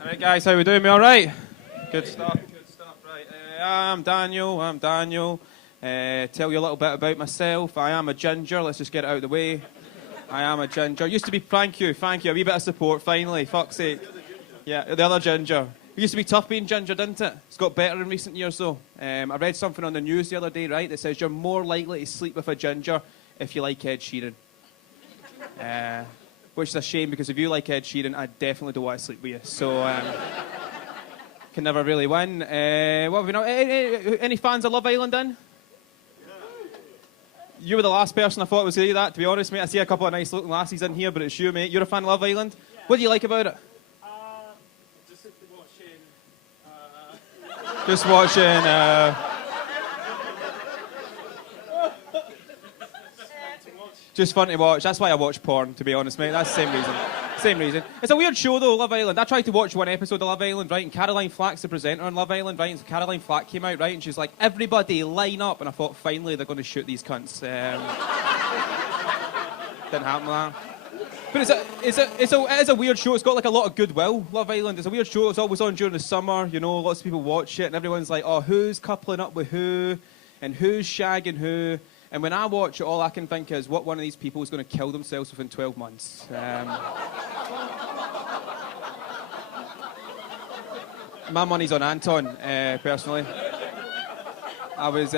Alright guys, how we doing? Me alright? Good stuff, right. I'm Daniel. Tell you a little bit about myself. I am a ginger, let's just get it out of the way. I am a ginger. Used to be, thank you, a wee bit of support finally, fuck's sake. Yeah, the other ginger. It used to be tough being ginger, didn't it? It's got better in recent years though. I read something on the news the other day, right, that says you're more likely to sleep with a ginger if you like Ed Sheeran. Which is a shame, because if you like Ed Sheeran, I definitely don't want to sleep with you. So, can never really win. What have we know? Any fans of Love Island in? You were the last person I thought would say that, to be honest, mate. I see a couple of nice looking lassies in here, but it's you, mate. You're a fan of Love Island? Yeah. What do you like about it? Just watching... Just watching... Just fun to watch. That's why I watch porn, to be honest, mate. That's the same reason. Same reason. It's a weird show, though, Love Island. I tried to watch one episode of Love Island, right, and Caroline Flack's the presenter on Love Island, right, and so Caroline Flack came out, right, and she's like, everybody line up, and I thought, finally, they're going to shoot these cunts. Didn't happen like that. But it is a weird show. It's got, like, a lot of goodwill, Love Island. It's a weird show. It's always on during the summer, you know, lots of people watch it, and everyone's like, oh, who's coupling up with who, and who's shagging who. And when I watch it, all I can think is, what one of these people is going to kill themselves within 12 months? My money's on Anton, personally. I was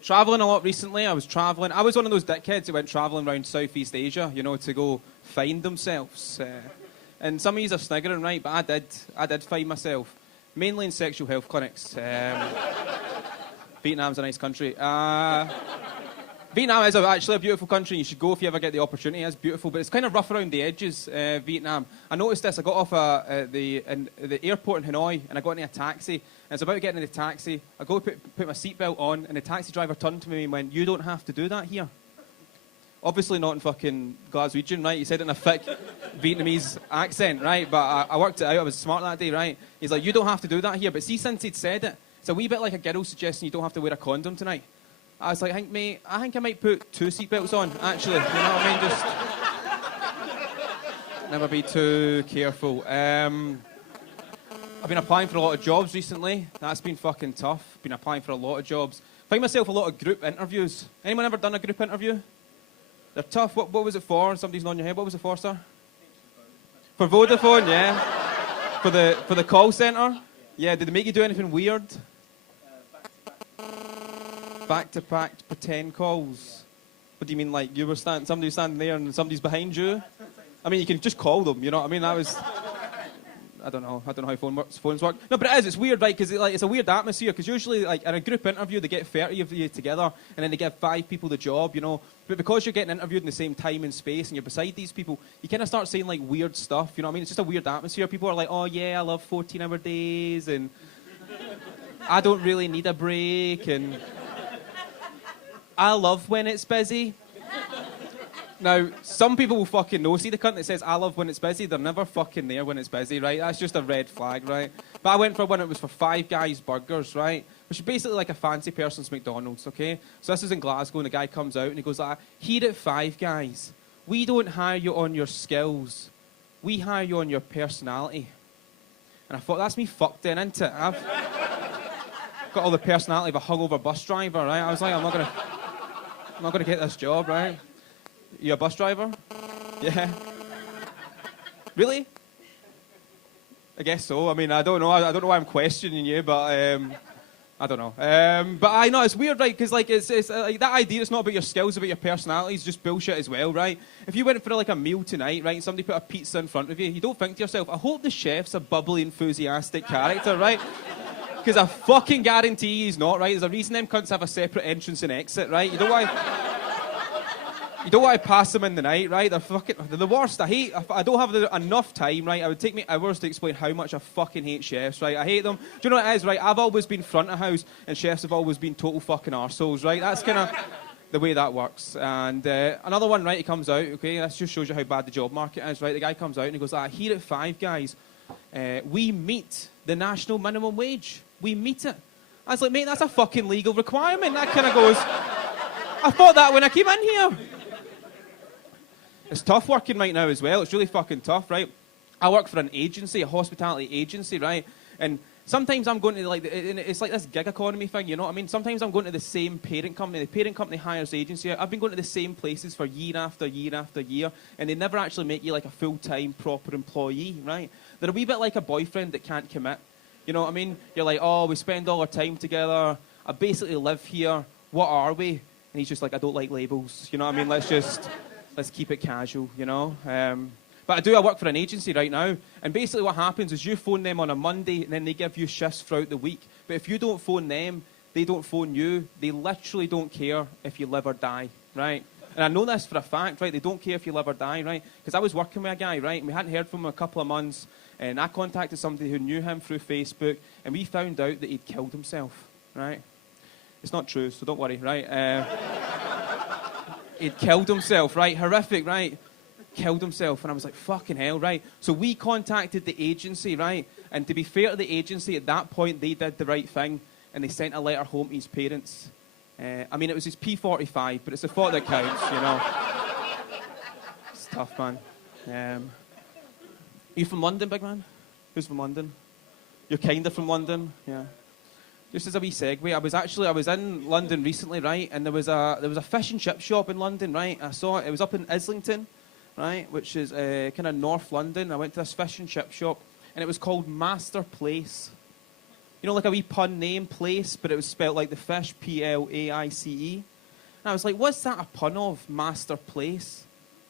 travelling a lot recently. I was one of those dickheads who went travelling around Southeast Asia, you know, to go find themselves. And some of you are sniggering, right? But I did find myself, mainly in sexual health clinics. Vietnam's a nice country. Vietnam is actually a beautiful country. You should go if you ever get the opportunity. It's beautiful, but it's kind of rough around the edges, Vietnam. I noticed this. I got off the airport in Hanoi, and I got into a taxi. And I was about to get into the taxi. I go to put my seatbelt on, and the taxi driver turned to me and went, "You don't have to do that here." Obviously not in fucking Glaswegian, right? He said it in a thick Vietnamese accent, right? But I worked it out. I was smart that day, right? He's like, "You don't have to do that here." But see, since he'd said it, it's a wee bit like a girl suggesting you don't have to wear a condom tonight. I was like, I think I might put 2 seatbelts on, actually. You know what I mean? Just never be too careful. I've been applying for a lot of jobs recently. That's been fucking tough. Been applying for a lot of jobs. Find myself a lot of group interviews. Anyone ever done a group interview? They're tough. What was it for? Somebody's nodding your head. What was it for, sir? For Vodafone, yeah. For the call centre? Yeah, did they make you do anything weird? Back-to-back pretend calls. What do you mean, like you were somebody was standing there and somebody's behind you? I mean, you can just call them, you know what I mean? I don't know how phones work. No, but it's weird, right? Because it's a weird atmosphere. Because usually, like in a group interview, they get 30 of you together, and then they give 5 people the job, you know. But because you're getting interviewed in the same time and space, and you're beside these people, you kind of start saying like weird stuff. You know what I mean? It's just a weird atmosphere. People are like, "Oh yeah, I love 14-hour days," and "I don't really need a break," and "I love when it's busy." Now, some people will fucking know. See the cunt that says, "I love when it's busy"? They're never fucking there when it's busy, right? That's just a red flag, right? But I went for one that was for Five Guys Burgers, right? Which is basically like a fancy person's McDonald's, okay? So this is in Glasgow, and the guy comes out, and he goes like, "Here at Five Guys, we don't hire you on your skills. We hire you on your personality." And I thought, that's me fucked in, isn't it? I've got all the personality of a hungover bus driver, right? I was like, I'm not gonna get this job, right? You a bus driver? Yeah. Really? I guess so. I mean, I don't know. I don't know why I'm questioning you, but I don't know. But I know it's weird, right? Because like it's like that idea. It's not about your skills, about your personality. It's just bullshit as well, right? If you went for like a meal tonight, right, and somebody put a pizza in front of you, you don't think to yourself, "I hope the chef's a bubbly, enthusiastic character," right? Because I fucking guarantee he's not, right? There's a reason them cunts have a separate entrance and exit, right? You don't want to pass them in the night, right? They're the worst. I don't have enough time, right? It would take me hours to explain how much I fucking hate chefs, right? I hate them. Do you know what it is, right? I've always been front of house, and chefs have always been total fucking arseholes, right? That's kind of the way that works. And another one, right, he comes out, okay? That just shows you how bad the job market is, right? The guy comes out and he goes, "Here at Five Guys, we meet the national minimum wage. We meet it." I was like, "Mate, that's a fucking legal requirement." That kind of goes, I thought that when I came in here. It's tough working right now as well. It's really fucking tough, right? I work for an agency, a hospitality agency, right? And sometimes I'm going to, like, it's like this gig economy thing, you know what I mean? Sometimes I'm going to the same parent company. The parent company hires agency. I've been going to the same places for year after year after year, and they never actually make you like a full-time, proper employee, right? They're a wee bit like a boyfriend that can't commit. You know what I mean? You're like, oh, we spend all our time together. I basically live here. What are we? And he's just like, I don't like labels. You know what I mean? Let's keep it casual, you know? But I work for an agency right now, and basically what happens is you phone them on a Monday, and then they give you shifts throughout the week. But if you don't phone them, they don't phone you. They literally don't care if you live or die, right? And I know this for a fact, right? They don't care if you live or die, right? Because I was working with a guy, right? And we hadn't heard from him a couple of months, and I contacted somebody who knew him through Facebook, and we found out that he'd killed himself, right? It's not true, so don't worry, right? He'd killed himself, right? Horrific, right? Killed himself. And I was like, fucking hell, right? So we contacted the agency, right? And to be fair to the agency, at that point, they did the right thing, and they sent a letter home to his parents. I mean, it was his P45, but it's the thought that counts, you know? It's tough, man. Are you from London, big man? Who's from London? You're kind of from London? Yeah. Just as a wee segue, I was in London recently, right? And there was a fish and chip shop in London, right? I saw it. It was up in Islington, right? Which is kind of North London. I went to this fish and chip shop, and it was called Master Place. You know, like a wee pun name, place, but it was spelled like the fish, Plaice. And I was like, what's that a pun of, Master Place?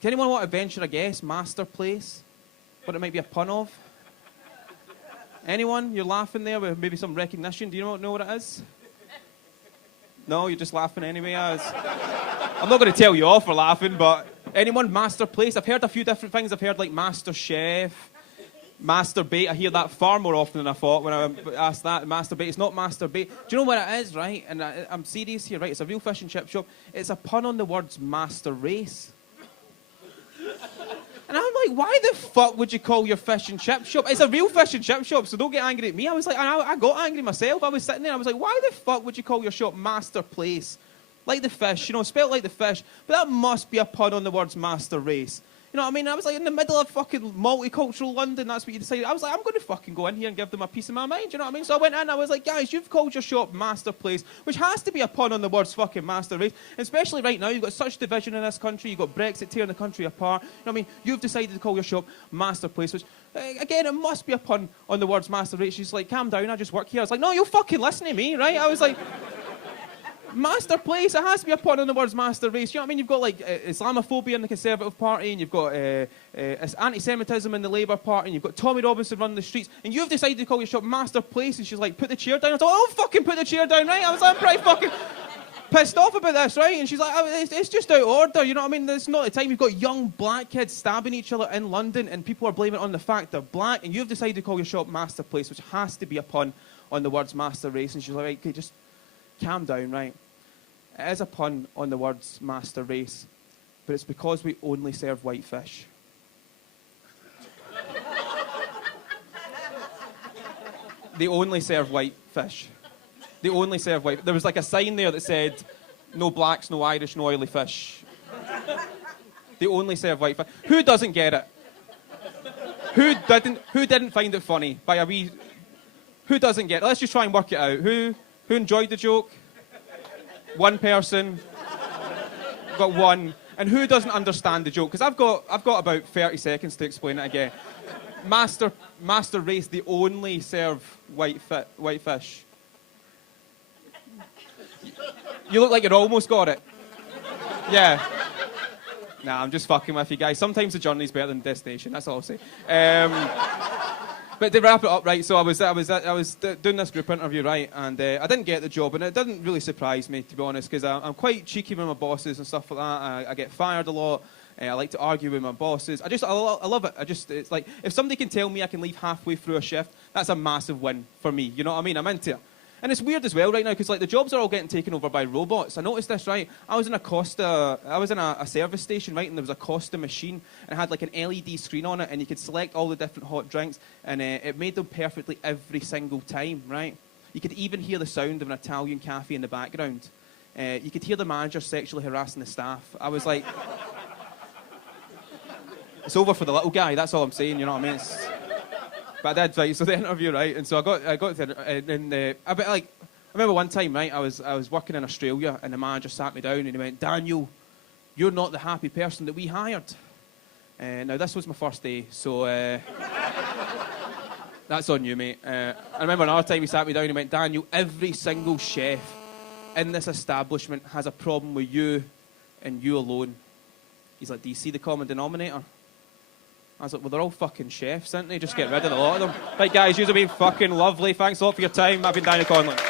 Can anyone want to venture a guess, Master Place? What it might be a pun of? Anyone? You're laughing there with maybe some recognition. Do you know what it is? No, you're just laughing anyway. I'm not going to tell you off for laughing, but anyone? Master Place? I've heard a few different things. I've heard like Master Chef, Masturbate. I hear that far more often than I thought when I asked that. Masturbate. It's not masturbate. Do you know what it is, right? And I'm serious here, right? It's a real fish and chip shop. It's a pun on the words master race. And I'm like, why the fuck would you call your fish and chip shop? It's a real fish and chip shop, so don't get angry at me. I was like, I got angry myself. I was sitting there, I was like, why the fuck would you call your shop Master Place? Like the fish, you know, spelled like the fish. But that must be a pun on the words master race. You know what I mean? I was like in the middle of fucking multicultural London, that's what you decided. I was like, I'm going to fucking go in here and give them a piece of my mind, you know what I mean? So I went in, I was like, guys, you've called your shop Master Place, which has to be a pun on the words fucking master race. And especially right now, you've got such division in this country, you've got Brexit tearing the country apart. You know what I mean? You've decided to call your shop Master Place, which, again, it must be a pun on the words master race. She's like, calm down, I just work here. I was like, no, you'll fucking listen to me, right? I was like... Master Place, it has to be a pun on the words master race. You know what I mean? You've got like Islamophobia in the Conservative Party, and you've got anti-Semitism in the Labour Party, and you've got Tommy Robinson running the streets, and you've decided to call your shop Master Place, and she's like, put the chair down. I was like, oh, fucking put the chair down, right? I was like, I'm pretty fucking pissed off about this, right? And she's like, oh, it's just out of order, you know what I mean? It's not the time. You've got young black kids stabbing each other in London, and people are blaming it on the fact they're black, and you've decided to call your shop Master Place, which has to be a pun on the words master race. And she's like, right, okay, just calm down, right? It is a pun on the words master race, but it's because we only serve white fish. They only serve white fish. They only serve white. There was like a sign there that said, no blacks, no Irish, no oily fish. They only serve white fish. Who doesn't get it? Who didn't find it funny? By a wee... Who doesn't get it? Let's just try and work it out. Who enjoyed the joke? One person. Got one. And who doesn't understand the joke? Because I've got about 30 seconds to explain it again. Master race, they only serve white fish. You look like you almost got it. Yeah. Nah, I'm just fucking with you guys. Sometimes the journey's better than the destination. That's all I'll say. But to wrap it up, right, so I was doing this group interview, right, and I didn't get the job, and it didn't really surprise me, to be honest, because I'm quite cheeky with my bosses and stuff like that. I get fired a lot. I like to argue with my bosses. I love it. It's like, if somebody can tell me I can leave halfway through a shift, that's a massive win for me. You know what I mean? I'm into it. And it's weird as well right now, because like the jobs are all getting taken over by robots. I noticed this, right? I was in a service station, right, and there was a Costa machine, and it had like an LED screen on it, and you could select all the different hot drinks, and it made them perfectly every single time, right? You could even hear the sound of an Italian cafe in the background. You could hear the manager sexually harassing the staff. I was like... It's over for the little guy. That's all I'm saying. You know what I mean? But I did, right? So the interview, right? And so I got to, and a bit like, I remember one time, right? I was working in Australia, and the manager sat me down and he went, "Daniel, you're not the happy person that we hired." Now this was my first day, so that's on you, mate. I remember another time he sat me down and he went, "Daniel, every single chef in this establishment has a problem with you and you alone." He's like, "Do you see the common denominator?" I was like, "Well, they're all fucking chefs, aren't they? Just get rid of a lot of them." Right, guys, you've been fucking lovely. Thanks a lot for your time. I've been Daniel Conlan.